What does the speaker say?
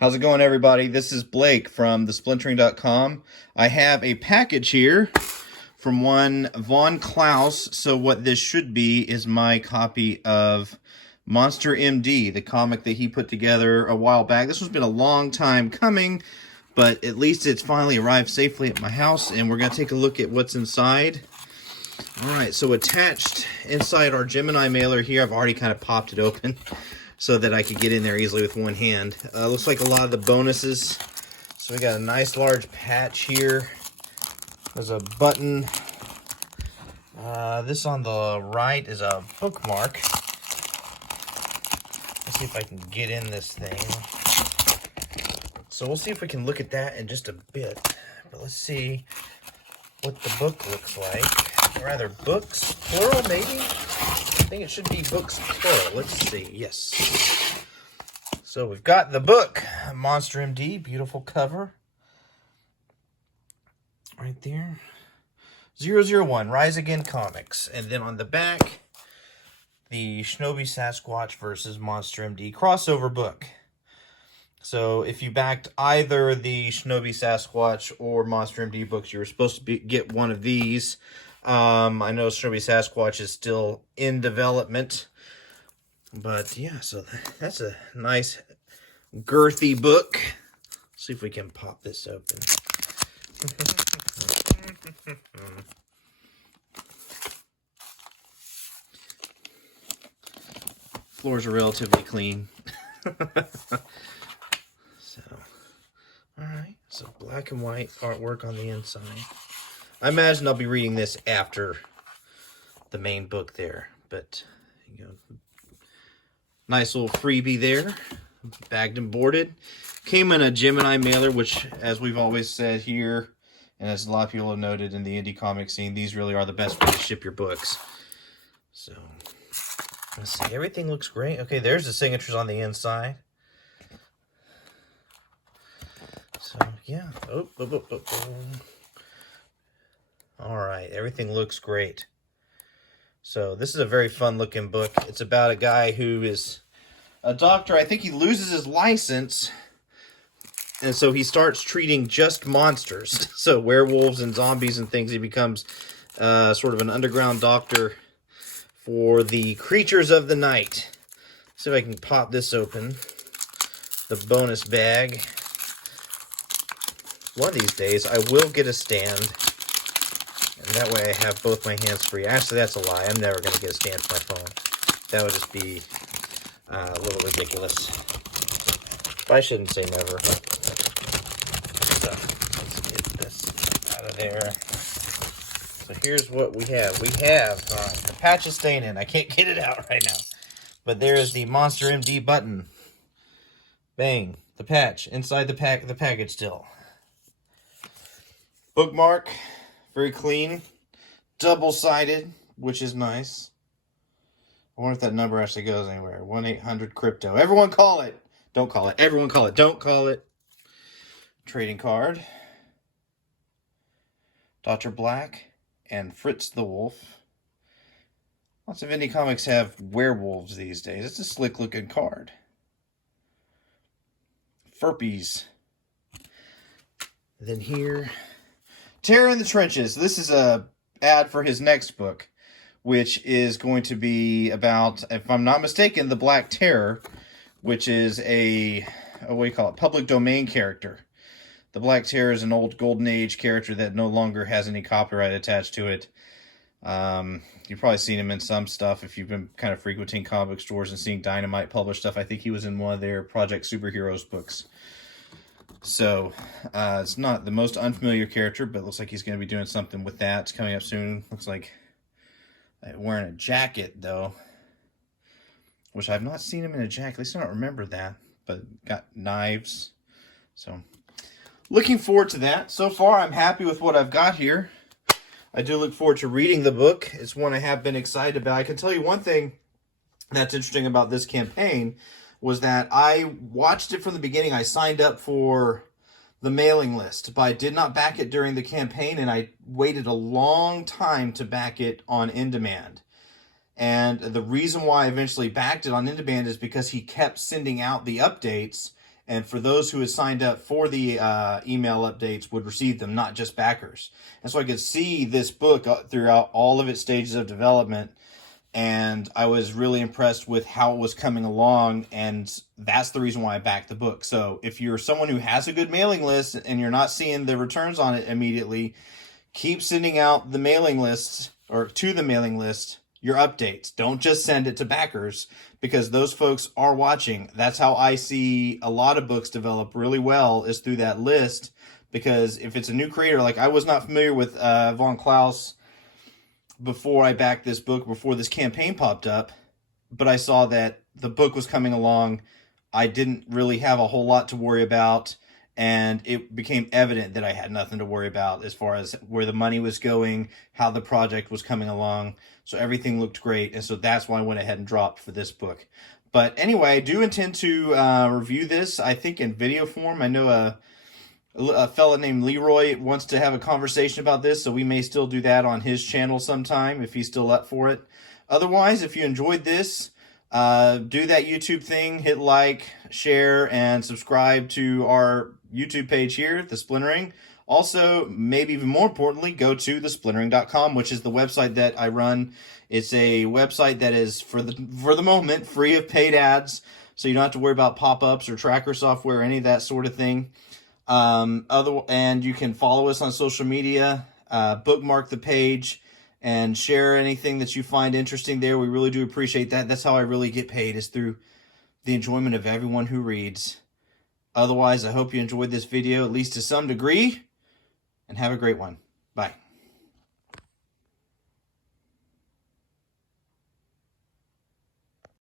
How's it going, everybody? This is Blake from thesplintering.com. I have a package here from one Von Klaus. So what this should be is my copy of Monster M.D, the comic that he put together a while back. This has been a long time coming, but at least it's finally arrived safely at my house, and we're going to take a look at what's inside. Alright, so attached inside our Gemini mailer here, I've already kind of popped it open so that I could get in there easily with one hand. Looks like a lot of the bonuses. So we got a nice large patch here. There's a button. This on the right is a bookmark. Let's see if I can get in this thing. So we'll see if we can look at that in just a bit. But let's see what the book looks like. Or rather, books, plural maybe? I think it should be books plural. Let's see. Yes. So we've got the book, Monster M.D. Beautiful cover. Right there. 001, Rise Again Comics. And then on the back, the Shinobi Sasquatch versus Monster M.D. crossover book. So if you backed either the Shinobi Sasquatch or Monster M.D. books, you were supposed to get one of these. I know Shinobi Sasquatch is still in development, but yeah, so that's a nice girthy book. Let's see if we can pop this open. Floors are relatively clean. So, alright, so black and white artwork on the inside. I imagine I'll be reading this after the main book there, but you know, nice little freebie there, bagged and boarded. Came in a Gemini mailer, which, as we've always said here, and as a lot of people have noted in the indie comic scene, these really are the best way to ship your books. So, let's see, everything looks great. Okay, there's the signatures on the inside. So, yeah. Oh. Alright, everything looks great. So this is a very fun looking book. It's about a guy who is a doctor. I think he loses his license, and so he starts treating just monsters. So werewolves and zombies and things. He becomes sort of an underground doctor for the creatures of the night. See if I can pop this open. The bonus bag. One of these days I will get a stand. And that way I have both my hands free. Actually, that's a lie. I'm never going to get a stand for my phone. That would just be a little ridiculous. But I shouldn't say never. So, let's get this out of there. So here's what we have. We have the patch is staying in. I can't get it out right now. But there is the Monster M.D. button. Bang. The patch. Inside the package still. Bookmark. Very clean, double-sided, which is nice. I wonder if that number actually goes anywhere. 1-800-CRYPTO. Everyone call it. Don't call it. Everyone call it. Don't call it. Trading card. Dr. Black and Fritz the Wolf. Lots of indie comics have werewolves these days. It's a slick-looking card. Furpies. Then here... Terror in the Trenches. This is a ad for his next book, which is going to be about, if I'm not mistaken, the Black Terror, which is a what do you call it, public domain character. The Black Terror is an old Golden Age character that no longer has any copyright attached to it. You've probably seen him in some stuff if you've been kind of frequenting comic stores and seeing Dynamite publish stuff. I think he was in one of their Project Superheroes books. So, it's not the most unfamiliar character, but it looks like he's going to be doing something with that. It's coming up soon. Looks like wearing a jacket, though. Which I've not seen him in a jacket. At least I don't remember that. But got knives. So, looking forward to that. So far, I'm happy with what I've got here. I do look forward to reading the book. It's one I have been excited about. I can tell you one thing that's interesting about this campaign was that I watched it from the beginning. I signed up for the mailing list, but I did not back it during the campaign, and I waited a long time to back it on in-demand. And the reason why I eventually backed it on in-demand is because he kept sending out the updates, And for those who had signed up for the email updates would receive them, not just backers. And so I could see this book throughout all of its stages of development. And I was really impressed with how it was coming along, and that's the reason why I backed the book. So if you're someone who has a good mailing list and you're not seeing the returns on it immediately, keep sending out the mailing lists, or to the mailing list, your updates. Don't just send it to backers, because those folks are watching. That's how I see a lot of books develop really well, is through that list. Because if it's a new creator, like I was not familiar with von Klaus before I backed this book, before this campaign popped up, but I saw that the book was coming along. I didn't really have a whole lot to worry about, and it became evident that I had nothing to worry about as far as where the money was going, how the project was coming along. So everything looked great, and so that's why I went ahead and dropped for this book. But anyway, I do intend to review this, I think, in video form. I know a fella named Leroy wants to have a conversation about this, so we may still do that on his channel sometime if he's still up for it. Otherwise, if you enjoyed this, do that YouTube thing, hit like, share, and subscribe to our YouTube page here, The Splintering. Also, maybe even more importantly, go to thesplintering.com, which is the website that I run. It's a website that is, for the moment, free of paid ads, so you don't have to worry about pop-ups or tracker software or any of that sort of thing. And you can follow us on social media, bookmark the page, and share anything that you find interesting there. We really do appreciate that. That's how I really get paid, is through the enjoyment of everyone who reads. Otherwise, I hope you enjoyed this video, at least to some degree, and have a great one. Bye.